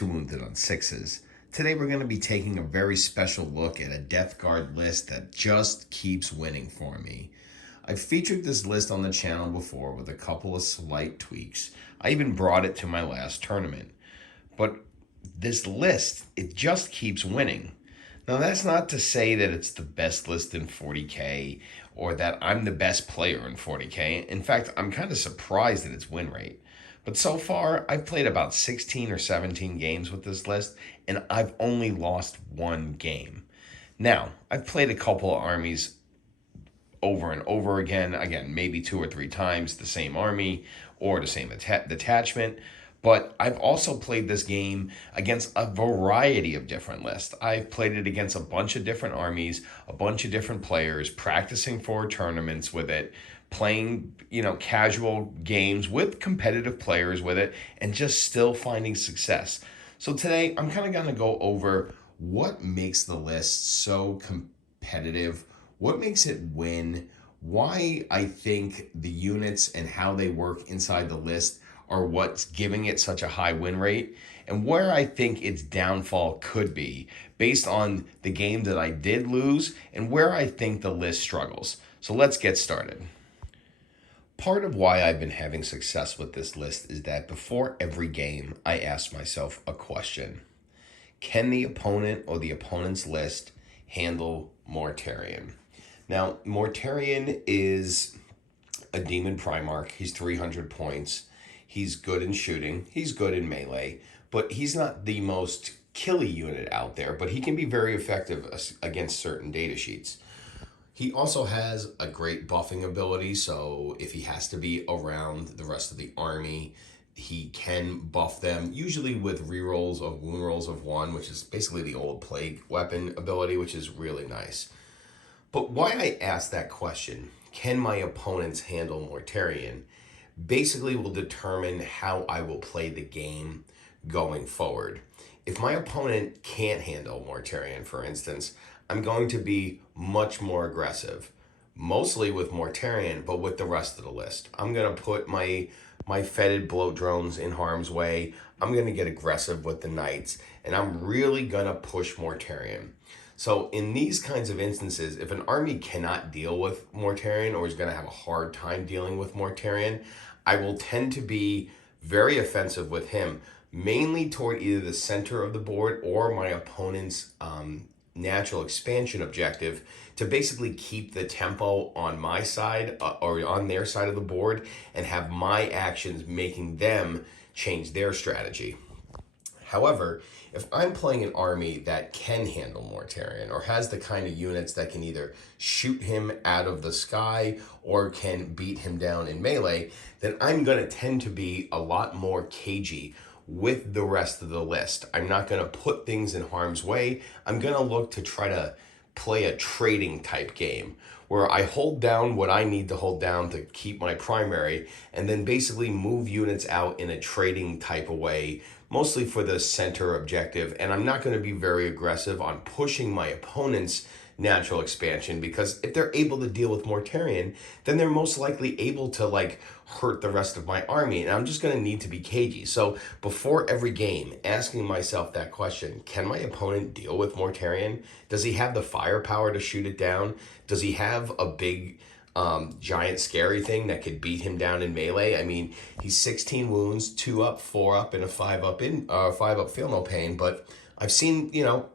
2 wounded on 6s. Today we're going to be taking a very special look at a Death Guard list that just keeps winning for me. I've featured this list on the channel before with a couple of slight tweaks. I even brought it to my last tournament. But this list, it just keeps winning. Now that's not to say that it's the best list in 40k or that I'm the best player in 40k. In fact, I'm kind of surprised at its win rate. But so far, I've played about 16 or 17 games with this list, and I've only lost 1 game. Now, I've played a couple of armies over and over again, maybe 2 or 3 times the same army or the same detachment. But I've also played this game against a variety of different lists. I've played it against a bunch of different armies, a bunch of different players, practicing for tournaments with it, playing, casual games with competitive players with it, and just still finding success. So today, I'm kind of going to go over what makes the list so competitive, what makes it win, why I think the units and how they work inside the list are what's giving it such a high win rate, and where I think its downfall could be based on the game that I did lose and where I think the list struggles. So let's get started. Part of why I've been having success with this list is that before every game, I ask myself a question. Can the opponent or the opponent's list handle Mortarion? Now, Mortarion is a demon Primarch. He's 300 points. He's good in shooting. He's good in melee, but he's not the most killy unit out there, but he can be very effective against certain data sheets. He also has a great buffing ability, so if he has to be around the rest of the army, he can buff them, usually with rerolls of wound rolls of 1, which is basically the old plague weapon ability, which is really nice. But why I ask that question, can my opponents handle Mortarion, basically will determine how I will play the game going forward. If my opponent can't handle Mortarion, for instance, I'm going to be much more aggressive, mostly with Mortarion, but with the rest of the list. I'm going to put my Foetid Bloat-drones in harm's way. I'm going to get aggressive with the knights, and I'm really going to push Mortarion. So in these kinds of instances, if an army cannot deal with Mortarion or is going to have a hard time dealing with Mortarion, I will tend to be very offensive with him, mainly toward either the center of the board or my opponent's natural expansion objective, to basically keep the tempo on my side or on their side of the board and have my actions making them change their strategy. However, if I'm playing an army that can handle Mortarion or has the kind of units that can either shoot him out of the sky or can beat him down in melee, then I'm going to tend to be a lot more cagey with the rest of the list. I'm not going to put things in harm's way. I'm going to look to try to play a trading type game where I hold down what I need to hold down to keep my primary and then basically move units out in a trading type of way, mostly for the center objective. And I'm not going to be very aggressive on pushing my opponent's natural expansion, because if they're able to deal with Mortarion, then they're most likely able to hurt the rest of my army, and I'm just going to need to be cagey. So before every game, asking myself that question, can my opponent deal with Mortarion? Does he have the firepower to shoot it down? Does he have a big giant scary thing that could beat him down in melee? I mean, he's 16 wounds, 2 up, 4 up, and a 5 up feel no pain, but I've seen,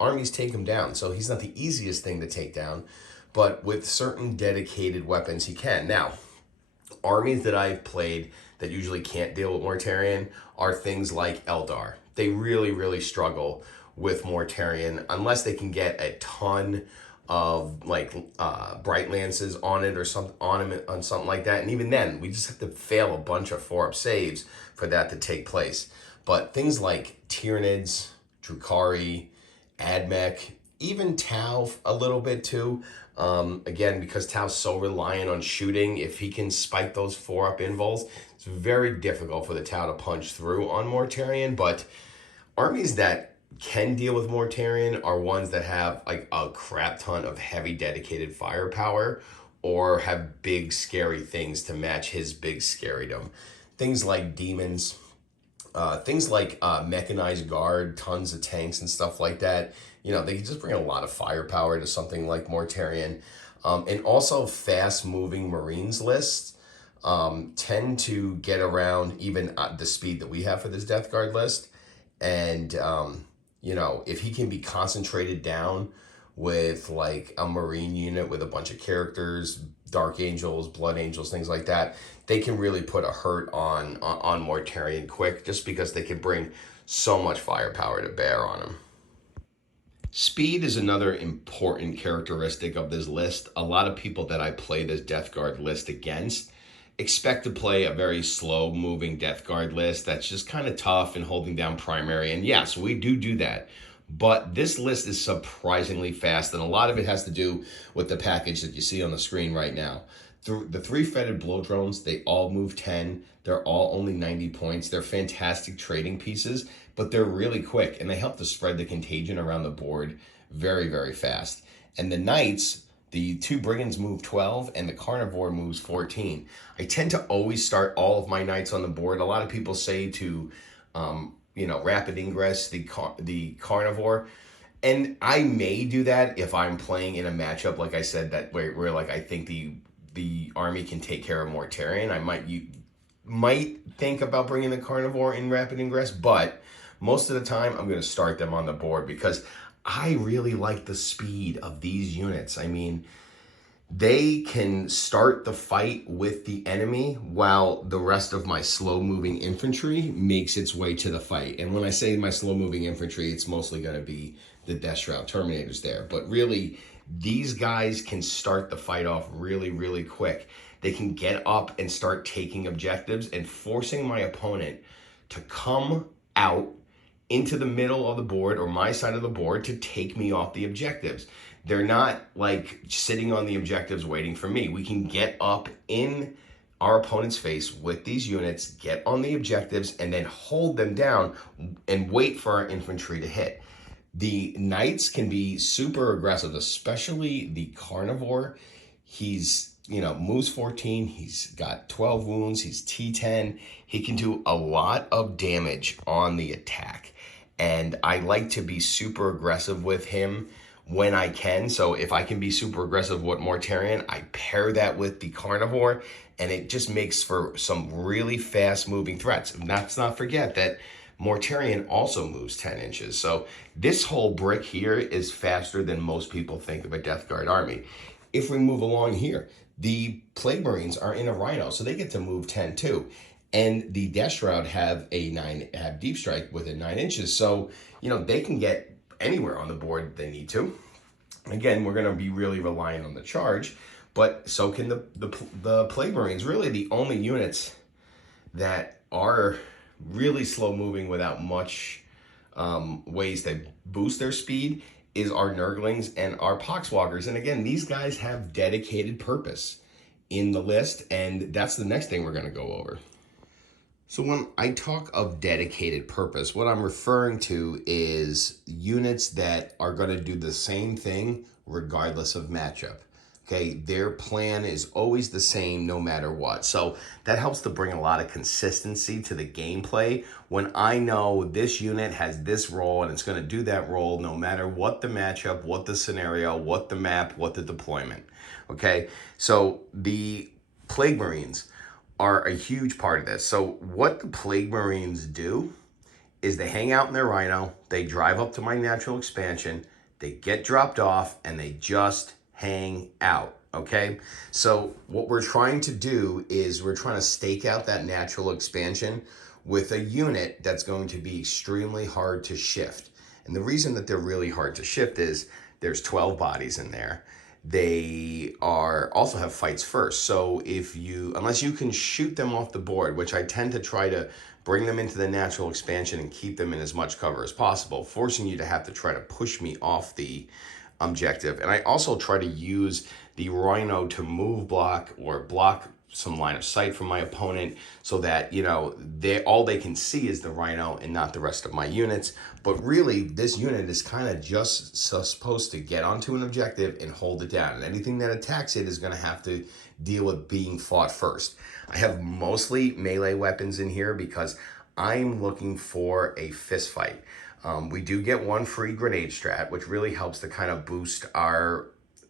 armies take him down, so he's not the easiest thing to take down, but with certain dedicated weapons, he can. Now, armies that I've played that usually can't deal with Mortarion are things like Eldar. They really, really struggle with Mortarion unless they can get a ton of bright lances on it or something on something like that. And even then, we just have to fail a bunch of 4-up saves for that to take place. But things like Tyranids, Drukhari, Admech, even Tau a little bit too. Again, because Tau's so reliant on shooting, if he can spike those 4-up invols, it's very difficult for the Tau to punch through on Mortarion. But armies that can deal with Mortarion are ones that have a crap ton of heavy dedicated firepower or have big scary things to match his big scarydom. Things like demons, Things like mechanized guard, tons of tanks and stuff like that. You know, they can just bring a lot of firepower to something like Mortarion. And also fast moving Marines lists tend to get around even the speed that we have for this Death Guard list. And, you know, if he can be concentrated down with like a Marine unit with a bunch of characters, Dark Angels, Blood Angels, things like that, they can really put a hurt on Mortarion quick, just because they can bring so much firepower to bear on him. Speed is another important characteristic of this list. A lot of people that I play this Death Guard list against expect to play a very slow moving Death Guard list that's just kind of tough and holding down primary. And yes, we do that. But this list is surprisingly fast, and a lot of it has to do with the package that you see on the screen right now. The 3 Foetid Bloat-drones, they all move 10. They're all only 90 points. They're fantastic trading pieces, but they're really quick, and they help to spread the contagion around the board very, very fast. And the Knights, the 2 Brigands move 12, and the Carnivore moves 14. I tend to always start all of my Knights on the board. A lot of people say to, you know, rapid ingress the Carnivore. And I may do that if I'm playing in a matchup, like I said, that where like I think the army can take care of Mortarion. I might think about bringing the Carnivore in rapid ingress, but most of the time I'm going to start them on the board because I really like the speed of these units. I mean, they can start the fight with the enemy while the rest of my slow-moving infantry makes its way to the fight. And when I say my slow-moving infantry, it's mostly going to be the Deathshroud Terminators there. But really, these guys can start the fight off really, really quick. They can get up and start taking objectives and forcing my opponent to come out into the middle of the board or my side of the board to take me off the objectives. They're not like sitting on the objectives waiting for me. We can get up in our opponent's face with these units, get on the objectives, and then hold them down and wait for our infantry to hit. The Knights can be super aggressive, especially the Carnivore. He's, you know, moves 14. He's got 12 wounds. He's T10. He can do a lot of damage on the attack. And I like to be super aggressive with him when I can. So if I can be super aggressive with Mortarion, I pair that with the Carnivore, and it just makes for some really fast moving threats. And let's not forget that Mortarion also moves 10 inches. So this whole brick here is faster than most people think of a Death Guard army. If we move along here, the Plague Marines are in a Rhino, so they get to move 10 too. And the Deathshroud have Deep Strike within 9 inches. So, you know, they can get anywhere on the board they need to. Again, we're going to be really reliant on the charge, but so can the Plague Marines. Really the only units that are really slow moving without much ways to boost their speed is our Nurglings and our Poxwalkers. And again, these guys have dedicated purpose in the list, and that's the next thing we're going to go over. So when I talk of dedicated purpose, what I'm referring to is units that are going to do the same thing regardless of matchup. Okay, their plan is always the same no matter what. So that helps to bring a lot of consistency to the gameplay when I know this unit has this role and it's going to do that role no matter what the matchup, what the scenario, what the map, what the deployment. Okay, so the Plague Marines are a huge part of this. So what the Plague Marines do is they hang out in their Rhino, they drive up to my natural expansion, they get dropped off, and they just hang out, okay? So what we're trying to do is we're trying to stake out that natural expansion with a unit that's going to be extremely hard to shift. And the reason that they're really hard to shift is there's 12 bodies in there. They are also have fights first. So unless you can shoot them off the board, which I tend to try to bring them into the natural expansion and keep them in as much cover as possible, forcing you to have to try to push me off the objective. And I also try to use the Rhino to move block or block some line of sight from my opponent so that, you know, all they can see is the Rhino and not the rest of my units. But really, this unit is kind of just supposed to get onto an objective and hold it down. And anything that attacks it is going to have to deal with being fought first. I have mostly melee weapons in here because I'm looking for a fist fight. We do get one free grenade strat, which really helps to kind of boost our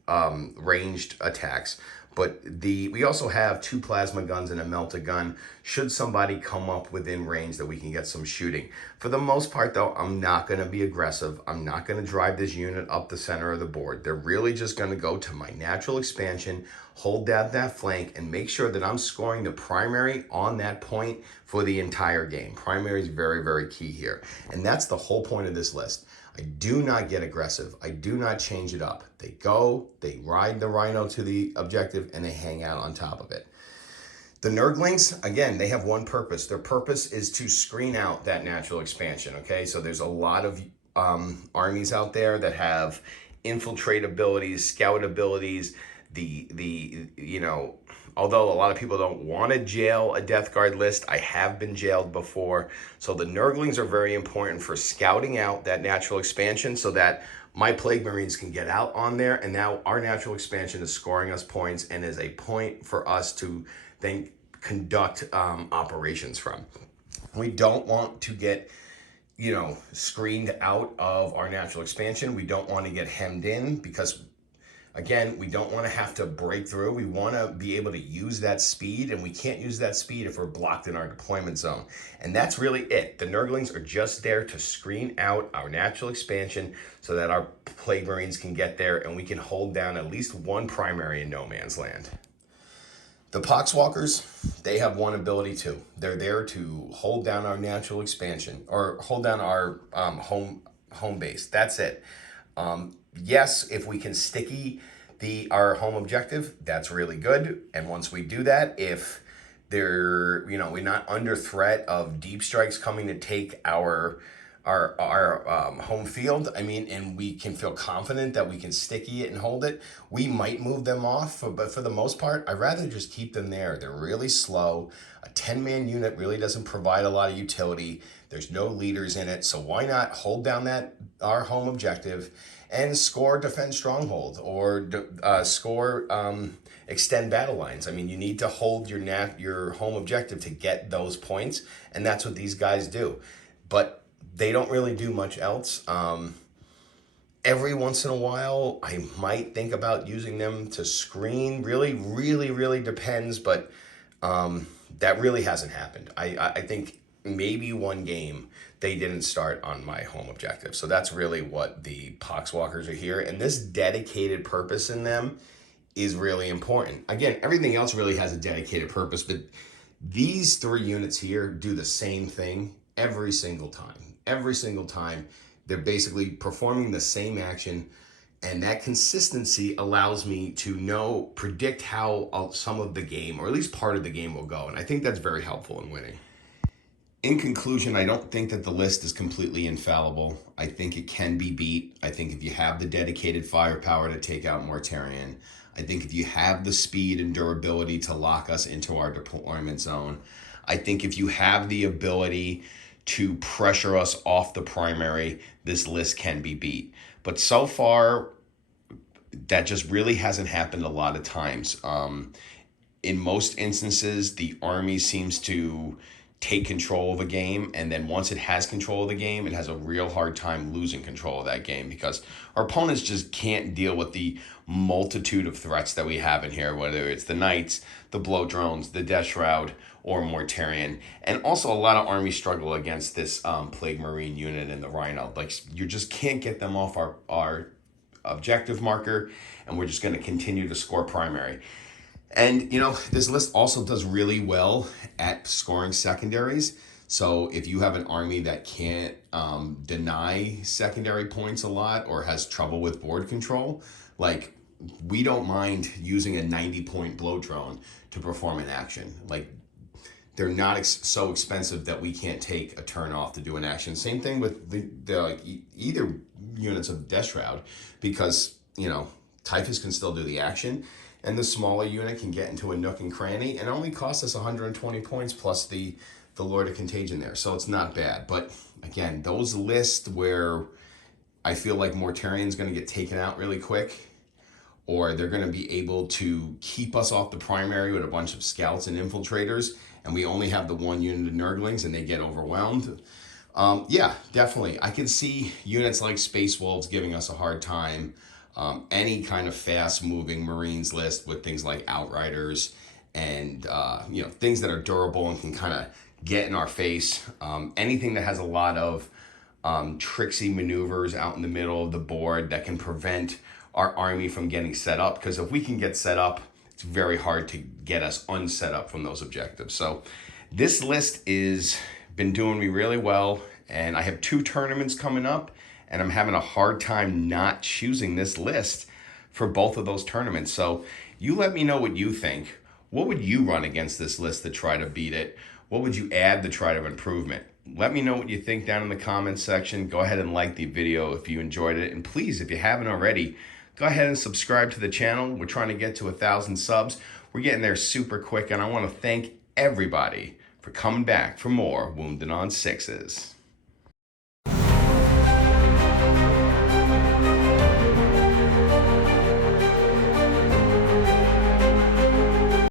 ranged attacks. But we also have 2 plasma guns and a Meltagun should somebody come up within range that we can get some shooting. For the most part, though, I'm not going to be aggressive. I'm not going to drive this unit up the center of the board. They're really just going to go to my natural expansion, hold down that flank, and make sure that I'm scoring the primary on that point for the entire game. Primary is very, very key here. And that's the whole point of this list. I do not get aggressive. I do not change it up. They go, they ride the Rhino to the objective, and they hang out on top of it. The Nurglings, again, they have one purpose. Their purpose is to screen out that natural expansion, okay? So there's a lot of armies out there that have infiltrate abilities, scout abilities, you know, although a lot of people don't want to jail a Death Guard list, I have been jailed before. So the Nurglings are very important for scouting out that natural expansion so that my Plague Marines can get out on there. And now our natural expansion is scoring us points and is a point for us to then conduct operations from. We don't want to get, you know, screened out of our natural expansion. We don't want to get hemmed in because, again, we don't want to have to break through. We want to be able to use that speed, and we can't use that speed if we're blocked in our deployment zone. And that's really it. The Nurglings are just there to screen out our natural expansion so that our Plague Marines can get there and we can hold down at least one primary in no man's land. The Poxwalkers, they have one ability too. They're there to hold down our natural expansion or hold down our home base. That's it. Yes, if we can sticky our home objective, that's really good. And once we do that, if we're not under threat of deep strikes coming to take our home field, and we can feel confident that we can sticky it and hold it, we might move them off. But for the most part, I'd rather just keep them there. They're really slow. A 10-man unit really doesn't provide a lot of utility. There's no leaders in it. So why not hold down our home objective and score defend stronghold or score extend battle lines. You need to hold your home objective to get those points, and that's what these guys do. But they don't really do much else. Every once in a while, I might think about using them to screen. Really, really, really depends, but that really hasn't happened. I think maybe one game they didn't start on my home objective. So that's really what the Poxwalkers are here. And this dedicated purpose in them is really important. Again, everything else really has a dedicated purpose, but these 3 units here do the same thing every single time. Every single time, they're basically performing the same action, and that consistency allows me to predict how some of the game, or at least part of the game, will go. And I think that's very helpful in winning. In conclusion, I don't think that the list is completely infallible. I think it can be beat. I think if you have the dedicated firepower to take out Mortarion, I think if you have the speed and durability to lock us into our deployment zone, I think if you have the ability to pressure us off the primary, this list can be beat. But so far, that just really hasn't happened a lot of times. In most instances, the army seems to take control of a game, and then once it has control of the game, it has a real hard time losing control of that game because our opponents just can't deal with the multitude of threats that we have in here, whether it's the Knights, the Bloat-drones, the Deathshroud, or Mortarion. And also a lot of armies struggle against this Plague Marine unit and the Rhino. Like, you just can't get them off our objective marker, and we're just going to continue to score primary. And, this list also does really well at scoring secondaries. So if you have an army that can't deny secondary points a lot or has trouble with board control, like, we don't mind using a 90-point Bloat-drone to perform an action. Like, they're not so expensive that we can't take a turn off to do an action. Same thing with either units of Deathshroud, because, Typhus can still do the action, and the smaller unit can get into a nook and cranny, and it only costs us 120 points plus the Lord of Contagion there. So it's not bad. But again, those lists where I feel like Mortarion's going to get taken out really quick, or they're going to be able to keep us off the primary with a bunch of scouts and infiltrators, and we only have the one unit of Nurglings and they get overwhelmed. Yeah, definitely. I can see units like Space Wolves giving us a hard time. Any kind of fast-moving Marines list with things like Outriders and things that are durable and can kind of get in our face. Anything that has a lot of tricksy maneuvers out in the middle of the board that can prevent our army from getting set up. Because if we can get set up, it's very hard to get us unset up from those objectives. So this list is been doing me really well, and I have 2 tournaments coming up, and I'm having a hard time not choosing this list for both of those tournaments. So you let me know what you think. What would you run against this list to try to beat it? What would you add to try to improvement? Let me know what you think down in the comments section. Go ahead and like the video if you enjoyed it. And please, if you haven't already, go ahead and subscribe to the channel. We're trying to get to 1,000 subs. We're getting there super quick, and I want to thank everybody for coming back for more Wounded on Sixes.